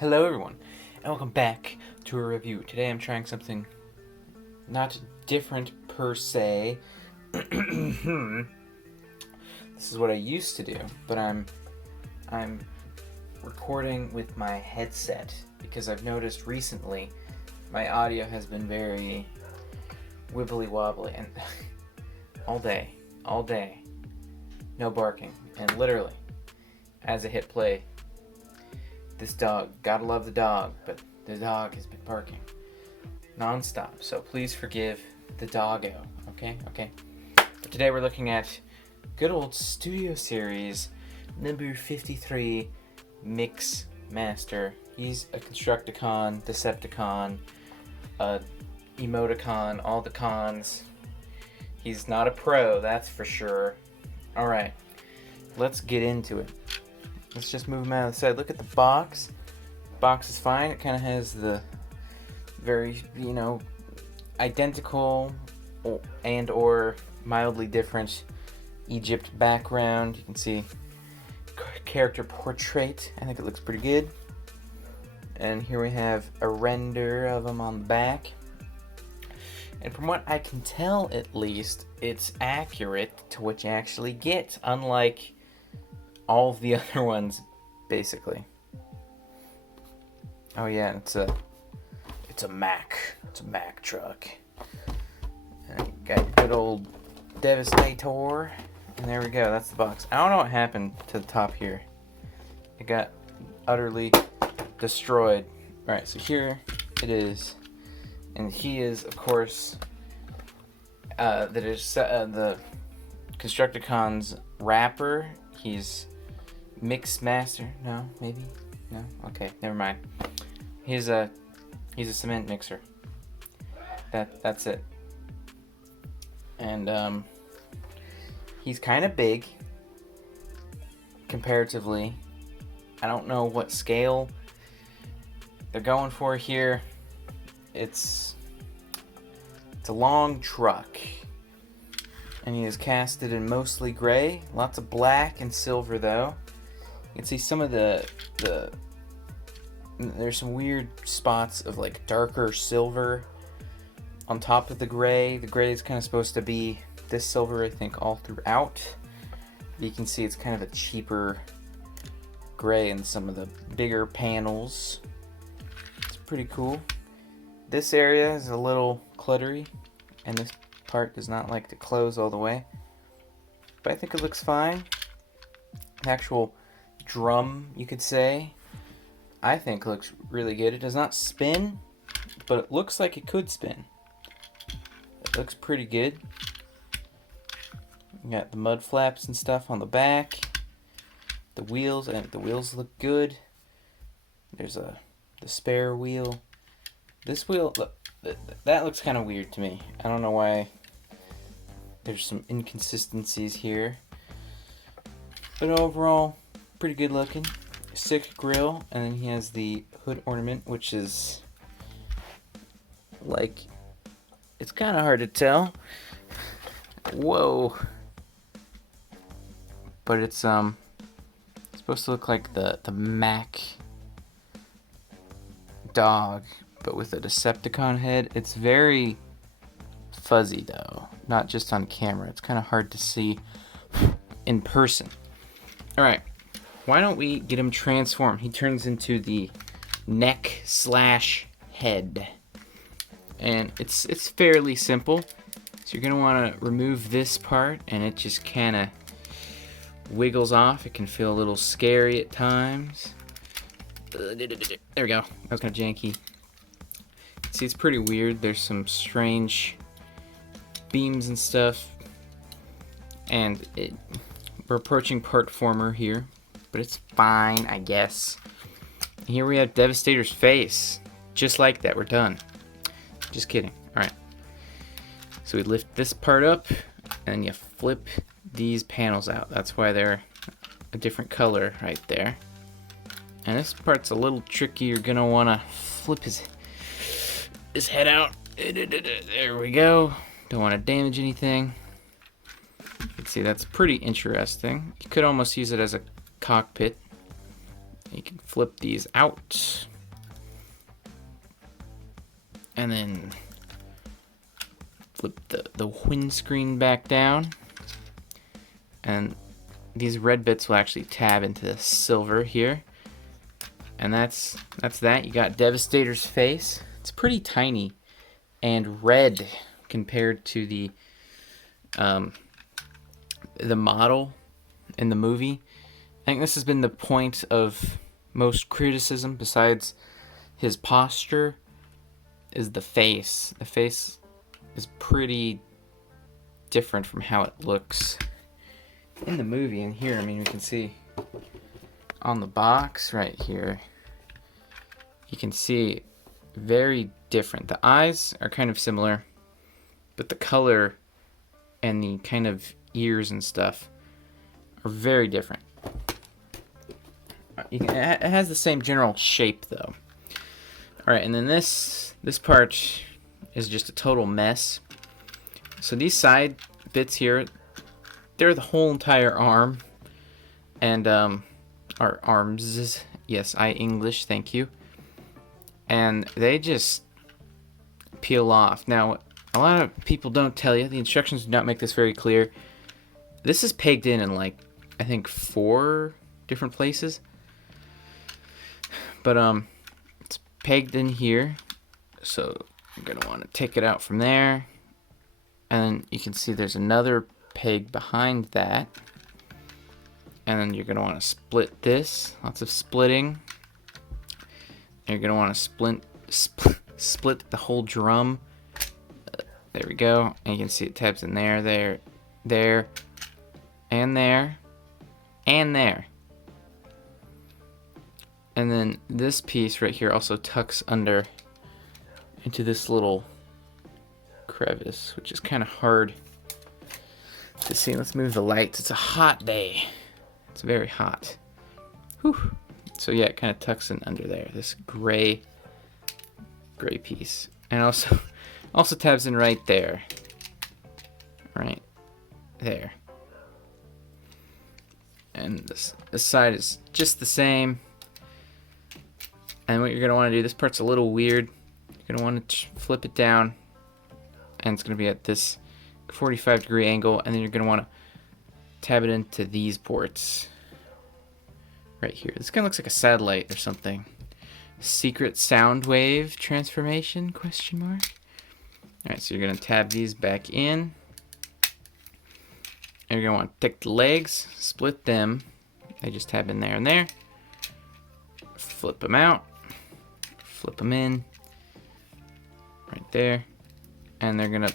Hello everyone, and welcome back to a review. Today I'm trying something not different per se. This is what I used to do, but I'm recording with my headset because I've noticed recently my audio has been very wibbly wobbly and all day, no barking, and literally as I hit play, this dog, gotta love the dog, but the dog has been barking non-stop, so please forgive the doggo, okay? But today we're looking at good old Studio Series number 53, Mixmaster. He's a Constructicon, Decepticon, emoticon, all the cons. He's not a pro, that's for sure. Alright, let's get into it. Let's just move him out of the side. Look at the box. Box is fine. It kind of has the very, identical and or mildly different Egypt background. You can see character portrait. I think it looks pretty good. And here we have a render of him on the back. And from what I can tell, at least, it's accurate to what you actually get, unlike all of the other ones, basically. Oh yeah, it's a Mack. It's a Mack truck. And you got your good old Devastator. And there we go, that's the box. I don't know what happened to the top here. It got utterly destroyed. Alright, so here it is. And he is, of course, the Constructicon's rapper. He's Mixmaster. No, maybe? No? Okay, never mind. He's a cement mixer. That's it. And he's kind of big comparatively. I don't know what scale they're going for here. It's a long truck. And he is casted in mostly gray, lots of black and silver though. You can see some of there's some weird spots of like darker silver on top of the gray. The gray is kind of supposed to be this silver, I think, all throughout. You can see it's kind of a cheaper gray in some of the bigger panels. It's pretty cool. This area is a little cluttery, and this part does not like to close all the way. But I think it looks fine. The actual drum, you could say, I think looks really good. It does not spin, but it looks like it could spin. It looks pretty good. You got the mud flaps and stuff on the back. The wheels, and the wheels look good. There's the spare wheel. This wheel, look, that looks kind of weird to me. I don't know why. There's some inconsistencies here. But overall, pretty good looking. Sick grill, and then he has the hood ornament, which is like, it's kind of hard to tell. Whoa. But it's supposed to look like the Mack dog, but with a Decepticon head. It's very fuzzy though, not just on camera. It's kind of hard to see in person. Alright, why don't we get him transformed? He turns into the neck/head. And it's fairly simple. So you're going to want to remove this part, and it just kind of wiggles off. It can feel a little scary at times. There we go. That was kind of janky. See, it's pretty weird. There's some strange beams and stuff. And we're approaching part former here, but it's fine, I guess. And here we have Devastator's face. Just like that, we're done. Just kidding. Alright. So we lift this part up, and you flip these panels out. That's why they're a different color right there. And this part's a little tricky. You're gonna wanna flip his head out. There we go. Don't want to damage anything. You can see that's pretty interesting. You could almost use it as a cockpit. You can flip these out. And then flip the windscreen back down. And these red bits will actually tab into the silver here. And that's that. You got Devastator's face. It's pretty tiny and red compared to the model in the movie. I think this has been the point of most criticism, besides his posture, is the face. The face is pretty different from how it looks in the movie. And here, I mean, we can see on the box right here, you can see very different. The eyes are kind of similar, but the color and the kind of ears and stuff are very different. It has the same general shape though. Alright, and then this part is just a total mess. So these side bits here, they're the whole entire arm. And our arms, yes, I English, thank you. And they just peel off. Now, a lot of people don't tell you, the instructions do not make this very clear. This is pegged in like, I think 4 different places. But it's pegged in here. So I'm gonna want to take it out from there. And then you can see there's another peg behind that. And then you're going to want to split this. Lots of splitting. And you're going to want to split the whole drum. There we go. And you can see it tabs in there, there, and there, and there. And then this piece right here also tucks under into this little crevice, which is kind of hard to see. Let's move the lights. It's a hot day. It's very hot. Whew. So yeah, it kind of tucks in under there. This gray piece, and also tabs in right there. Right there. And this side is just the same. And what you're gonna want to do, this part's a little weird. You're gonna want to flip it down, and it's gonna be at this 45-degree angle, and then you're gonna want to tab it into these ports right here. This kind of looks like a satellite or something. Secret sound wave transformation, question mark. Alright, so you're going to tab these back in. And you're going to want to take the legs, split them. They just tab in there and there. Flip them out. Flip them in. Right there. And they're going to...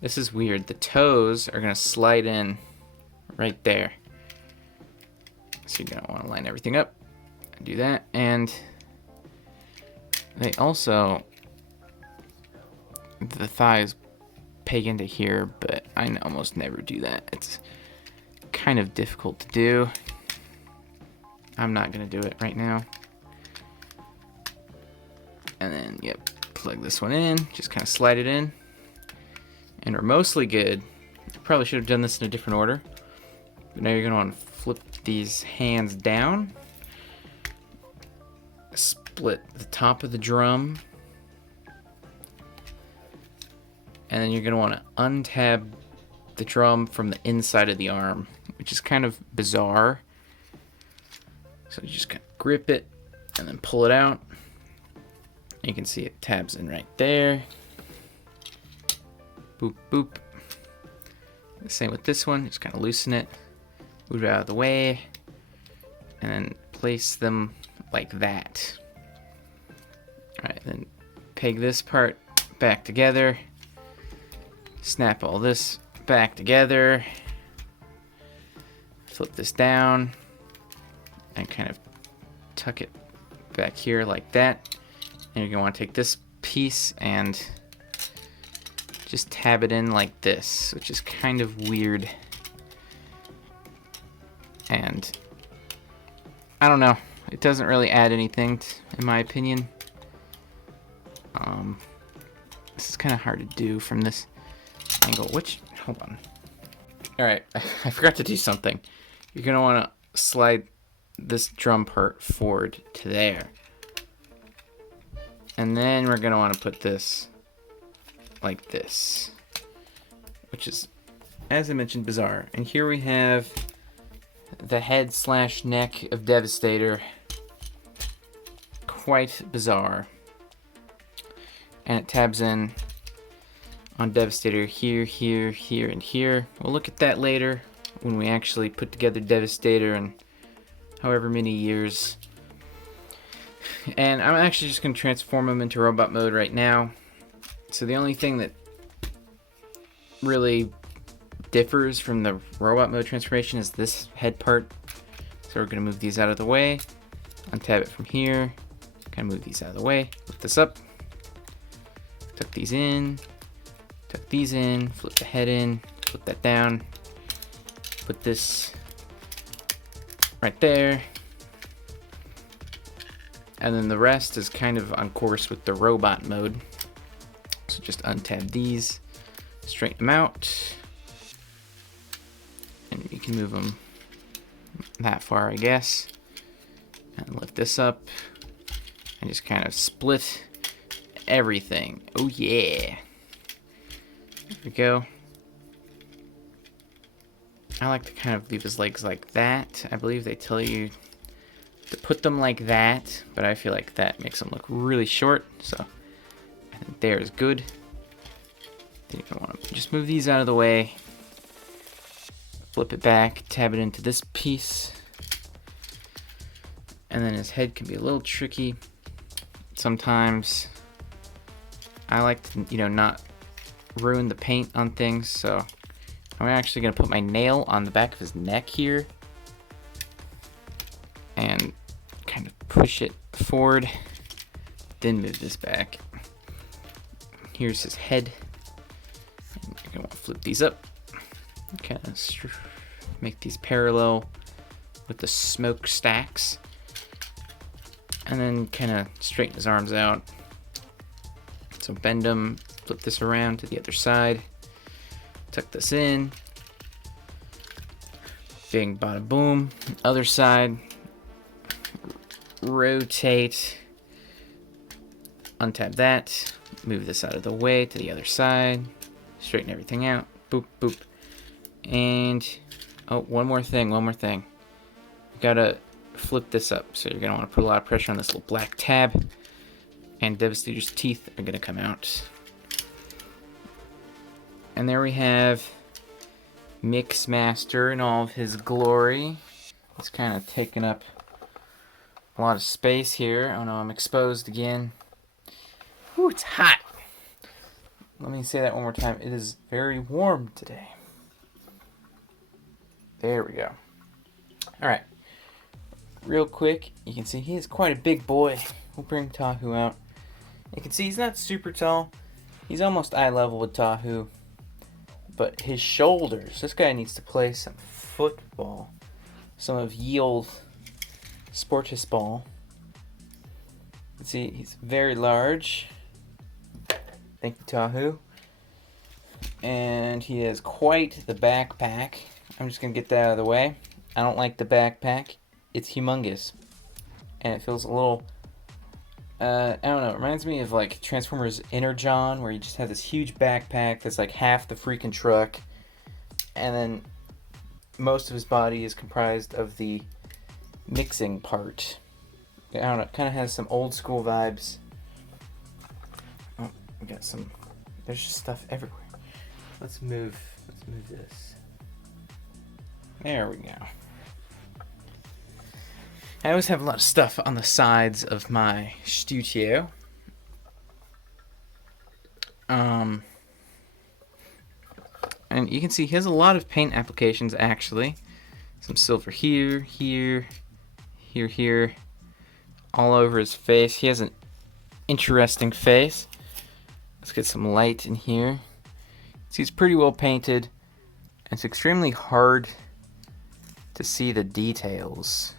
This is weird. The toes are going to slide in right there. So you're going to want to line everything up and do that. And they also, the thighs peg into here, but I almost never do that. It's kind of difficult to do. I'm not going to do it right now. And then, yep, plug this one in. Just kind of slide it in. And we're mostly good. Probably should have done this in a different order. But now you're going to want to flip these hands down. Split the top of the drum. And then you're going to want to untab the drum from the inside of the arm, which is kind of bizarre. So you just kind of grip it and then pull it out. You can see it tabs in right there. Boop, boop. The same with this one. Just kind of loosen it, move it out of the way, and then place them like that. Alright, then peg this part back together. Snap all this back together. Flip this down. And kind of tuck it back here like that. And you're going to want to take this piece and just tab it in like this, which is kind of weird. And I don't know, it doesn't really add anything in my opinion. This is kind of hard to do from this angle, which, hold on. Alright, I forgot to do something. You're going to want to slide this drum part forward to there. And then we're going to want to put this like this, which is, as I mentioned, bizarre. And here we have the head / neck of Devastator. Quite bizarre. And it tabs in on Devastator here, here, here, and here. We'll look at that later when we actually put together Devastator in however many years. And I'm actually just going to transform him into robot mode right now. So the only thing that really differs from the robot mode transformation is this head part. So we're going to move these out of the way, untab it from here, kind of move these out of the way, lift this up, tuck these in, flip the head in, flip that down, put this right there, and then the rest is kind of on course with the robot mode. So just untab these, straighten them out, and you can move them that far, I guess, and lift this up, and just kind of split everything. Oh yeah. There we go. I like to kind of leave his legs like that. I believe they tell you to put them like that, but I feel like that makes them look really short, so I think there is good. Then you want to just move these out of the way, flip it back, tab it into this piece, and then his head can be a little tricky. Sometimes I like to, not ruin the paint on things, so I'm actually going to put my nail on the back of his neck here and kind of push it forward, then move this back. Here's his head. And you're going to want to flip these up, kind of make these parallel with the smokestacks, and then kind of straighten his arms out. So bend them, flip this around to the other side, tuck this in, bing, bada, boom, other side, rotate, untab that, move this out of the way to the other side, straighten everything out, boop, boop, and, oh, one more thing, you gotta flip this up, so you're gonna want to put a lot of pressure on this little black tab, and Devastator's teeth are gonna come out. And there we have Mixmaster in all of his glory. He's kind of taking up a lot of space here. Oh no, I'm exposed again. Ooh, it's hot. Let me say that one more time. It is very warm today. There we go. Alright. Real quick, you can see he is quite a big boy. We'll bring Tahu out. You can see he's not super tall. He's almost eye level with Tahu. But his shoulders, this guy needs to play some football. Some of ye old sportus ball. You can see he's very large. Thank you, Tahu. And he has quite the backpack. I'm just going to get that out of the way. I don't like the backpack. It's humongous. And it feels a little, I don't know, it reminds me of like Transformers Energon, where you just have this huge backpack that's like half the freaking truck. And then most of his body is comprised of the mixing part. I don't know, it kind of has some old school vibes. Oh, we got some, there's just stuff everywhere. Let's move this. There we go. I always have a lot of stuff on the sides of my studio. And you can see he has a lot of paint applications actually. Some silver here, here, all over his face. He has an interesting face. Let's get some light in here. See, it's pretty well painted. It's extremely hard to see the details.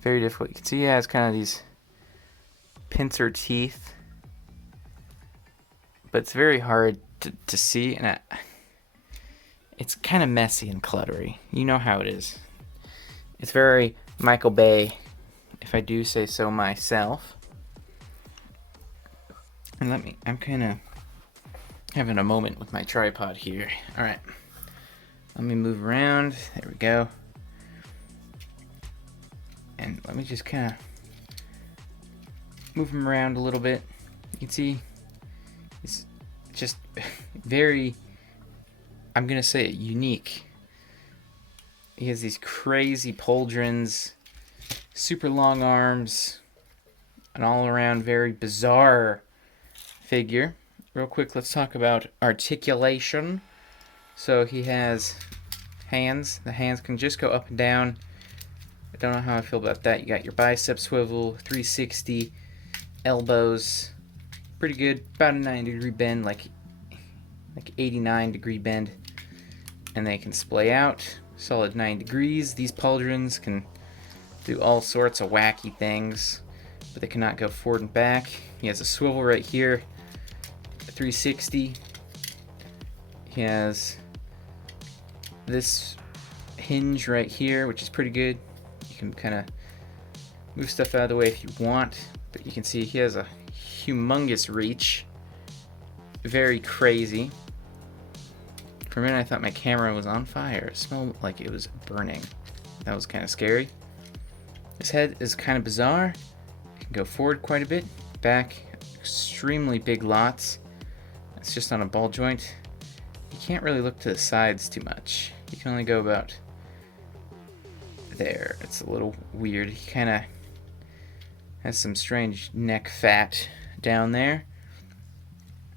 Very difficult. You can see he has kind of these pincer teeth, but it's very hard to see, and it's kind of messy and cluttery. You know how it is. It's very Michael Bay, if I do say so myself. And I'm kind of having a moment with my tripod here. All right, let me move around. There we go. And let me just kind of move him around a little bit. You can see it's just very, I'm gonna say it, unique. He has these crazy pauldrons, super long arms, an all-around very bizarre figure. Real quick, let's talk about articulation. So he has hands. The hands can just go up and down. I don't know how I feel about that. You got your bicep swivel, 360, elbows, pretty good. About a 90-degree bend, like 89-degree bend. And they can splay out, solid 9 degrees. These pauldrons can do all sorts of wacky things, but they cannot go forward and back. He has a swivel right here, a 360. He has this hinge right here, which is pretty good. You can kind of move stuff out of the way if you want, but you can see he has a humongous reach. Very crazy. For a minute I thought my camera was on fire. It smelled like it was burning. That was kind of scary. His head is kind of bizarre. It can go forward quite a bit, back extremely big lots. It's just on a ball joint. You can't really look to the sides too much. You can only go about there. It's a little weird. He kind of has some strange neck fat down there.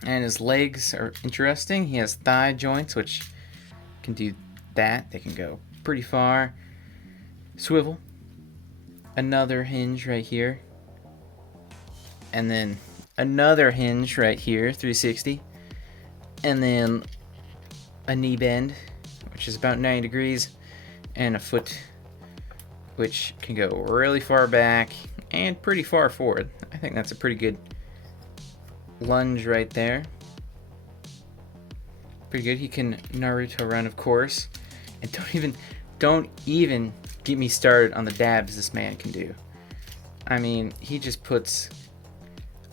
And his legs are interesting. He has thigh joints, which can do that. They can go pretty far. Swivel. Another hinge right here. And then another hinge right here, 360. And then a knee bend, which is about 90 degrees. And a foot, which can go really far back and pretty far forward. I think that's a pretty good lunge right there. Pretty good. He can Naruto run, of course. And don't even get me started on the dabs this man can do. I mean, he just puts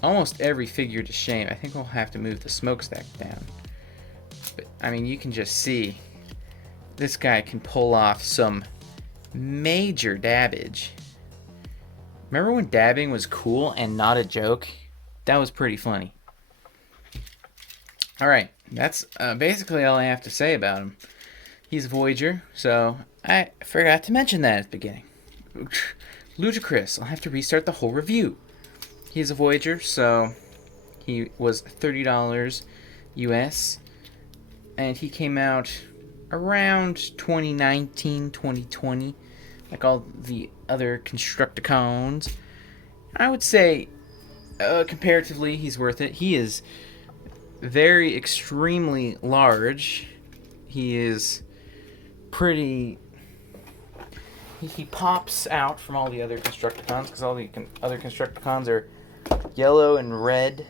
almost every figure to shame. I think we'll have to move the smokestack down. But I mean, you can just see this guy can pull off some major dabbage. Remember when dabbing was cool and not a joke? That was pretty funny. Alright, that's basically all I have to say about him. He's a Voyager, so I forgot to mention that at the beginning. Ludicrous. I'll have to restart the whole review. He's a Voyager, so he was $30 US, and he came out around 2019, 2020, like all the other Constructicons. I would say, comparatively, he's worth it. He is very extremely large. He is pretty... He pops out from all the other Constructicons, because all the other Constructicons are yellow and red,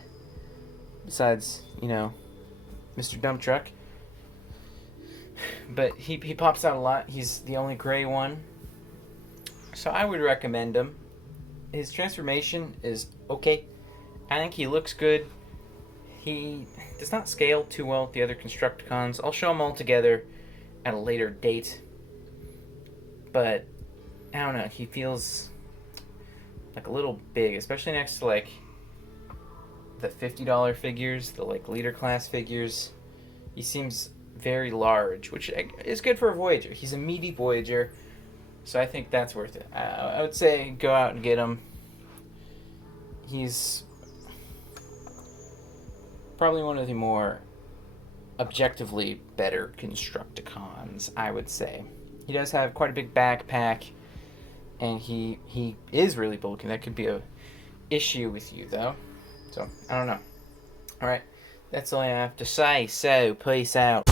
besides, you know, Mr. Dump Truck. But he pops out a lot. He's the only gray one. So I would recommend him. His transformation is okay. I think he looks good. He does not scale too well with the other Constructicons. I'll show them all together at a later date. But, I don't know, he feels like a little big, especially next to, like, the $50 figures, the, like, leader class figures. He seems very large, which is good for a Voyager. He's a meaty Voyager, so I think that's worth it. I would say go out and get him. He's probably one of the more objectively better Constructicons, I would say. He does have quite a big backpack, and he is really bulky. That could be a issue with you, though. So, I don't know. Alright, that's all I have to say, so peace out.